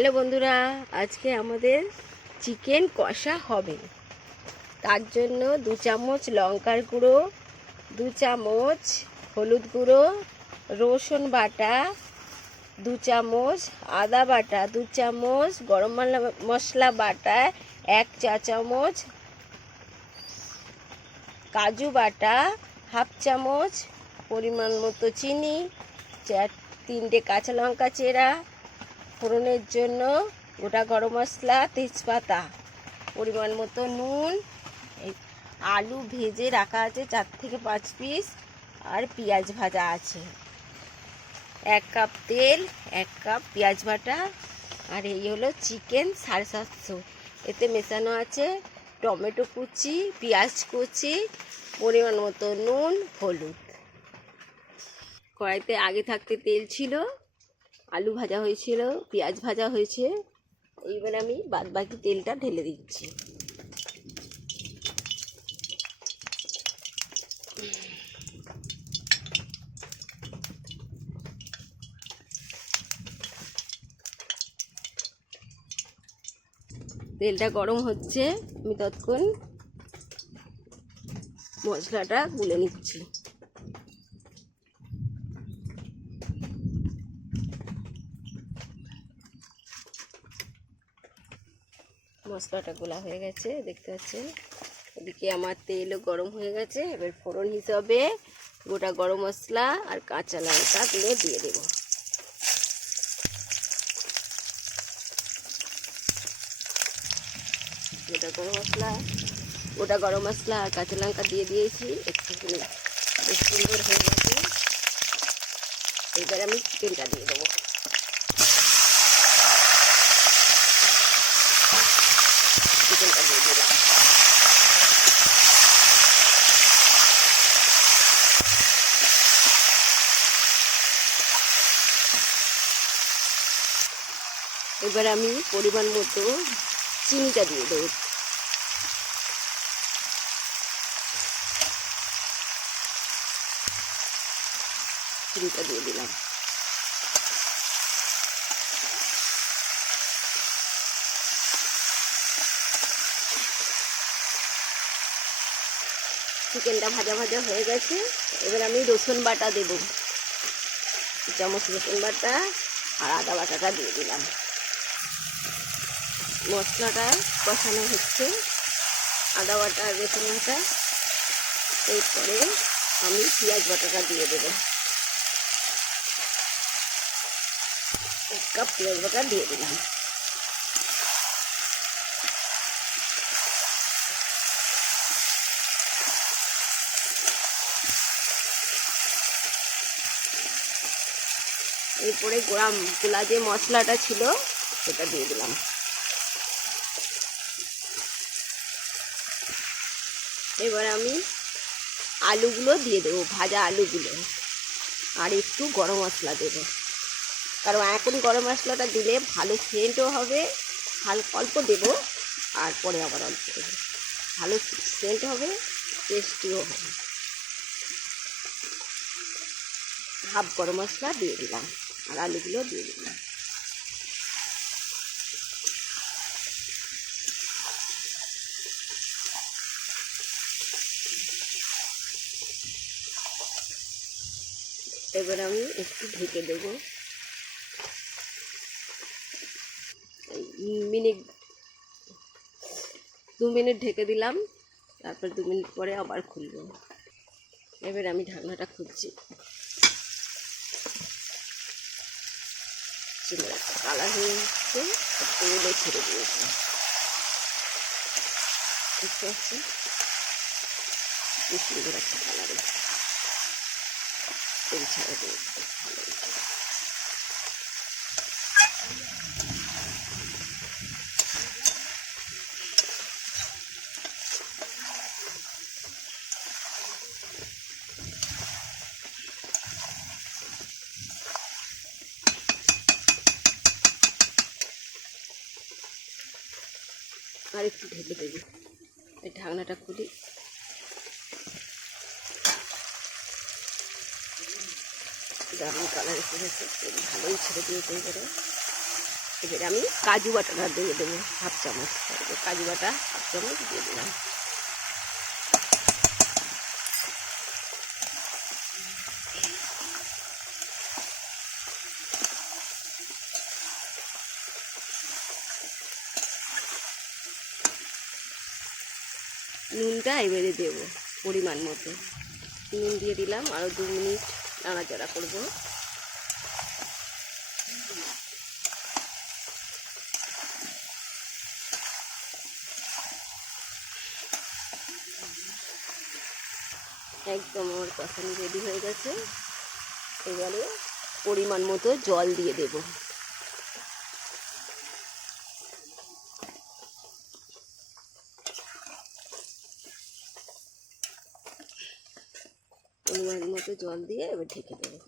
Hello বন্ধুরা, আজকে আমাদের চিকেন কষা হবে। তার জন্য 2 চামচ লঙ্কার গুঁড়ো, 2 চামচ হলুদ গুঁড়ো, রসুন বাটা 2 চামচ, আদা বাটা 2 চামচ, গরম মশলা বাটা 1 চা চামচ, কাজু বাটা 1/2 চামচ, পরিমাণ মতো চিনি, 3টে কাঁচা লঙ্কা চেরা, ফোড়নের জন্য গোটা গরম মশলা, তেজপাতা, পরিমাণ মতো নুন, আলু ভেজে রাখা আছে 4 থেকে 5 পিস, আর পেঁয়াজ ভাজা আছে। 1 কাপ তেল, 1 কাপ পেঁয়াজ বাটা, আর এই হলো চিকেন 750। এতে মেশানো আছে টমেটো কুচি, পেঁয়াজ কুচি, পরিমাণ মতো নুন, হলুদ। কড়াইতে আগে থাকতে তেল ছিল, আলু ভাজা হয়েছিল, পেঁয়াজ ভাজা হয়েছে। এইবার আমি বাদবাকি তেলটা ঢেলে দিচ্ছি। তেলটা গরম হচ্ছে, আমি ততক্ষণ মশলাটা গুলে নিচ্ছি। মশলাটা গোলা হয়ে গেছে, দেখতে পাচ্ছেন। এদিকে আমার তেলও গরম হয়ে গেছে। এবার ফোড়ন হিসাবে গোটা গরম মশলা আর কাঁচা লঙ্কাগুলো দিয়ে দেব। গোটা গরম মশলা আর কাঁচা লঙ্কা দিয়ে দিয়েছি। একটু সুন্দর হয়ে গেছে। এবার আমি চিকেনটা দিয়ে দেবো। চিকেনটা দিয়ে দিলাম। এবার আমি পরিমাণ মতো চিনিটা দিয়ে দেবো। চিনিটা দিয়ে দিলাম। চিকেনটা ভাজা ভাজা হয়ে গেছে। এবার আমি রসুন বাটা দেব। 2 চামচ রসুন বাটা আর আদা বাটাটা দিয়ে দিলাম। মশলাটা কষানো হচ্ছে, আদা বাটা আর রসুন বাটা। এরপরে আমি পেঁয়াজ বাটাটা দিয়ে দেব। 1 কাপ পেঁয়াজ বাটা দিয়ে দিলাম। এরপরে গোলা যে মশলাটা ছিল সেটা দিয়ে দিলাম। এবার আমি আলুগুলো দিয়ে দেবো, ভাজা আলুগুলো, আর একটু গরম মশলা দেবো। কারণ এখন গরম মশলাটা দিলে ভালো সেন্টও হবে। অল্প দেবো, আর পরে আবার অল্প দেবো। ভালো সেন্ট হবে, টেস্টিও হবে। হাফ গরম মশলা দিয়ে দিলাম, আর আলুগুলো দিয়ে দিলাম। এবার আমি একটু ঢেকে দেবো। 2 মিনিট ঢেকে দিলাম। তারপর 2 মিনিট পরে আবার খুলব। এবার আমি ঢাকনাটা খুলছি। কালার হয়ে এসছে, তেলে ছেড়ে দিয়েছে। দেখতে পাচ্ছি কি সুন্দর একটা কালার এসছে। তেল ছেড়ে দিয়েছে, ভালো। আর একটু ঢেকে দেবো। এই ঢাকনাটা খুলি। দারুণ কালার এসে গেছে, ভালোই ছেড়ে দিয়েছে। এবারে এবারে আমি কাজু বাটাটা দিয়ে দেবো হাফ চামচ। কাজু বাটা হাফ চামচ দিয়ে দিলাম। নুনটা এবারে দেবো পরিমাণ মতো। নুন দিয়ে দিলাম, আরও 2 মিনিট নাড়াচাড়া করবো। একদম আমার কষানি রেডি হয়ে গেছে। এবারে পরিমাণ মতো জল দিয়ে দেব। পরিমাণ মতো জল দিয়ে এবার ঢেকে দেবো।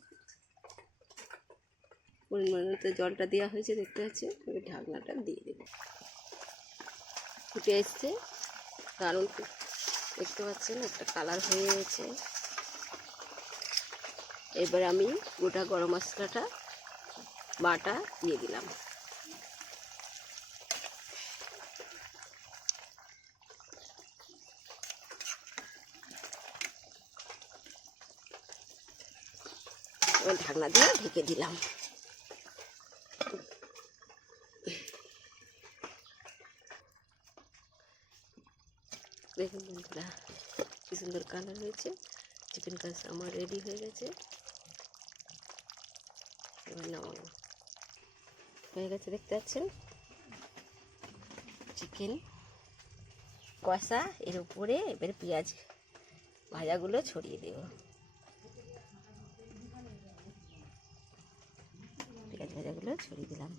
পরিমাণ মতো জলটা দেওয়া হয়েছে, দেখতে পাচ্ছি। এবার ঢাকনাটা দিয়ে দেবো। ফুটে এসছে, দারুণ দেখতে পাচ্ছেন, একটা কালার হয়ে গেছে। এবার আমি গোটা গরম মশলাটা বাটা দিয়ে দিলাম। এবার ঢাকনা দিয়ে ঢেকে দিলাম। দেখুন বন্ধুরা, কি সুন্দর কালার হয়েছে। চিকেন কষা আমার রেডি হয়ে গেছে। এবার নামাবো। হয়ে গেছে, দেখতে পাচ্ছেন চিকেন কষা। এর উপরে এবার পেঁয়াজ ভাজাগুলো ছড়িয়ে দেব। পেঁয়াজ ভাজাগুলো ছড়িয়ে দিলাম।